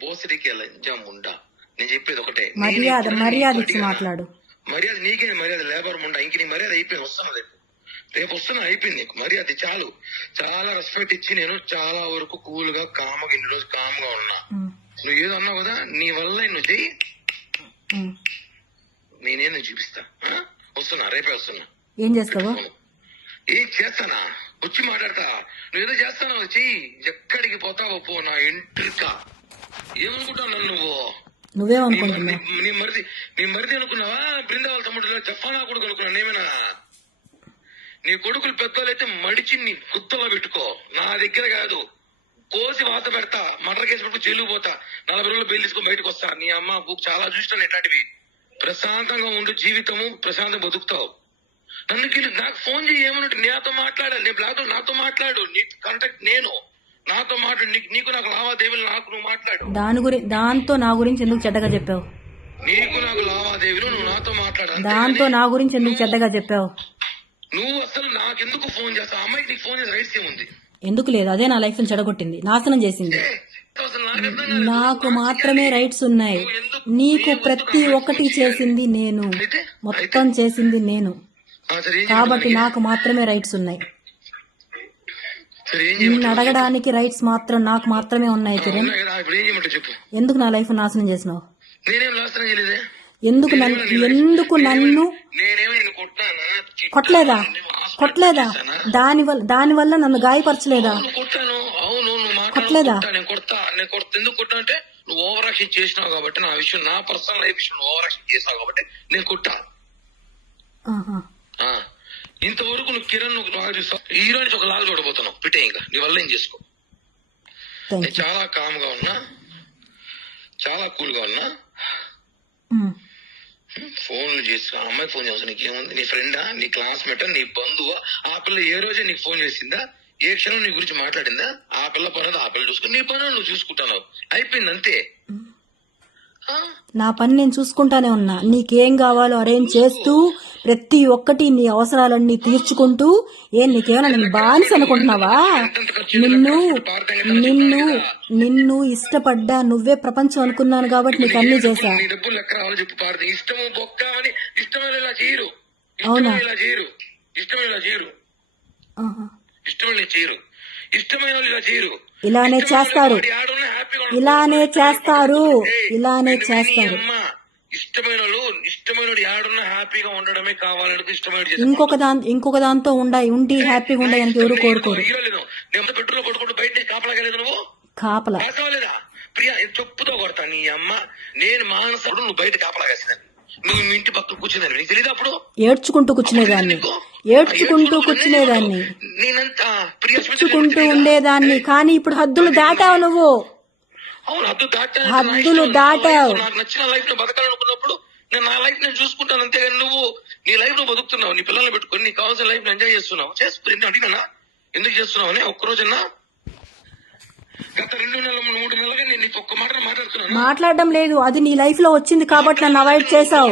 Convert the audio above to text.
బోసరికి ముండా. నేను చెప్పేది ఒకటే, మర్యాద ఇచ్చి మాట్లాడు. మర్యాద నీకే మర్యాద, లేబర్ ముండా. ఇంక నీ మర్యాద అయిపోయింది, వస్తున్నా రేపు వస్తున్నా, అయిపోయింది నీకు మర్యాద. చాలు, చాలా రెస్పెక్ట్ ఇచ్చి నేను చాలా వరకు కూల్ గా కామ్గా ఇన్ని రోజు కామ్గా ఉన్నా. నువ్వు ఏదో అన్నావు కదా, నీ వల్ల నువ్వు చెయ్యి, నేనేదో చూపిస్తా. వస్తున్నా, రేపే వస్తున్నా. ఏం చేస్తావు? ఏం చేస్తానా, వచ్చి మాట్లాడతా. నువ్వేదో చేస్తాను చెయ్యి, ఎక్కడికి పోతావో పో. నా ఎంట్రిక ఏమనుకుంటావు నువ్వు? నువ్వేమనుకుంటున్నావు? నీ మరిది అనుకున్నావా? బృందావళ తమ్ముడు చెప్పానా కొడుకు అనుకున్నా? నేమేనా? నీ కొడుకులు పెద్దోళ్ళైతే మడిచి నీ గుత్తలో పెట్టుకో, నా దగ్గర కాదు. కోసి వాత పెడతా, మర్డర్ కేసు పెట్టుకు జైలు పోతా, 40 రోజులు బెయిల్ తీసుకొని బయటకు వస్తా. నీ అమ్మ బుక్ చాలా చూస్తాను ఎట్లాంటివి. ప్రశాంతంగా ఉండు, జీవితము ప్రశాంతంగా బతుకుతావు. నాకు ఫోన్ చేయి, ఏమన్నట్టు నాతో మాట్లాడాలి. నేను బ్లాక్ నాతో మాట్లాడు, నీ కాంటాక్ట్ నేను, నాతో మాట్లాడు. నీకు నాకు లావాదేవీలు, నాకు నువ్వు మాట్లాడు. దాంతో నా గురించి ఎందుకు చెడ్డగా చెప్పావు? నీకు నాకు లావాదేవీలు, నువ్వు నాతో మాట్లాడు. దాంతో నా గురించి ఎందుకు చెడ్డగా చెప్పావు? నువ్వు అసలు నాకెందుకు ఫోన్ చేస్తావు? అమ్మాయికి నీకు ఫోన్ చేసే రైట్స్ ఏముంది? ఎందుకు లేదు? అదే నా లైఫ్ ని చెడగొట్టింది, నాశనం చేసింది. నాకు మాత్రమే రైట్స్ ఉన్నాయి, నీకు ప్రతి ఒక్కటి చేసింది నేను, మొత్తం చేసింది నేను, కాబట్టి నాకు మాత్రమే రైట్స్ ఉన్నాయి. నిన్ను అడగడానికి రైట్స్ మాత్రం నాకు మాత్రమే ఉన్నాయి. కిరణ్, ఎందుకు నా లైఫ్ నాశనం చేసినావు? ఎందుకు నన్ను కొట్టలేదా? దానివల్ల నన్ను గాయపరచలేదా? కొట్టలేదా? ఎందుకు కొట్టా అంటే నువ్వు ఓవర్ యాక్షన్ చేసినావు కాబట్టి, నా విషయం, నా పర్సనల్ లైఫ్ విషయం ఓవర్ యాక్షన్ చేసావు కాబట్టి నేను కొట్టా. ఇంతవరకు నువ్వు కిరణ్ నువ్వు లాగా చూస్తావు, హీరో నుంచి ఒక లాగా చూడబోతున్నావు. పిటే ఇంకా నీ వల్ల ఏం చేసుకో. నేను చాలా కామ్ గా ఉన్నా, చాలా కూల్ గా ఉన్నా. ఫోన్లు చేసి అమ్మాయి ఫోన్ చేస్తా, నీకేముంది? నీ ఫ్రెండా, నీ క్లాస్మేటా, నీ బంధువా? ఆ పిల్ల ఏ రోజే నీకు ఫోన్ చేసిందా? ఏ క్షణం నీ గురించి మాట్లాడిందా? ఆ పిల్ల పని ఆ పిల్ల చూసుకుని నీ పని నువ్వు చూసుకుంటున్నావు, అయిపోయింది అంతే. నా పని నేను చూసుకుంటానే ఉన్నా. నీకేం కావాలో అరేంజ్ చేస్తూ, ప్రతి ఒక్కటి నీ అవసరాలన్నీ తీర్చుకుంటూ. నీకేమైనా నేను బానిస అనుకుంటున్నావా? నిన్ను ఇష్టపడ్డా, నువ్వే ప్రపంచం అనుకున్నాను కాబట్టి నీకు అన్ని చేశా. అవునా? ఇలానే చేస్తారు. ఇష్టమైన హ్యాపీగా ఉండడమే కావాలని, ఇష్టమైన ఇంకొక దాంతో ఉండి హ్యాపీగా ఉండడానికి ఎవరు కోరుకోరు. పెట్టులో కొట్టుకుంటూ బయట కాపలాగలేదు నువ్వు, కాపలా కావాలేదా? ప్రియా చెప్పుతో కొడతా నీ అమ్మ. నేను మానసుడు, నువ్వు బయట కాపలాగేసిందని, నువ్వు మీ ఇంటి పక్కన కూర్చుందని నీకు తెలియదు? అప్పుడు ఏడ్చుకుంటూ కూర్చునేదాన్ని, ఏడ్చుకుంటూ ఉండేదాన్ని. కానీ ఇప్పుడు హద్దులు దాటావు నువ్వు. అవును, హద్దులు దాటావు. నాకు నచ్చిన లైఫ్ ను బతకాలనుకున్నప్పుడు నేను నా లైఫ్ నేను చూసుకుంటాను, అంతేగాని నువ్వు నీ లైఫ్ నువ్వు బతుకుతున్నావు, నీ పిల్లల్ని పెట్టుకుని నీకు కావాల్సిన లైఫ్ ఎంజాయ్ చేస్తున్నావు. చేసుకుని అడిగినా ఎందుకు చేస్తున్నావు అని ఒక్కరోజన్నా? గత 2 నెలలు 3 నెలలుగా నేను నీకు ఒక్క మాట మాట్లాడుతున్నాను. మాట్లాడడం లేదు, అది నీ లైఫ్ లో వచ్చింది కాబట్టి నన్ను అవాయిడ్ చేసావు.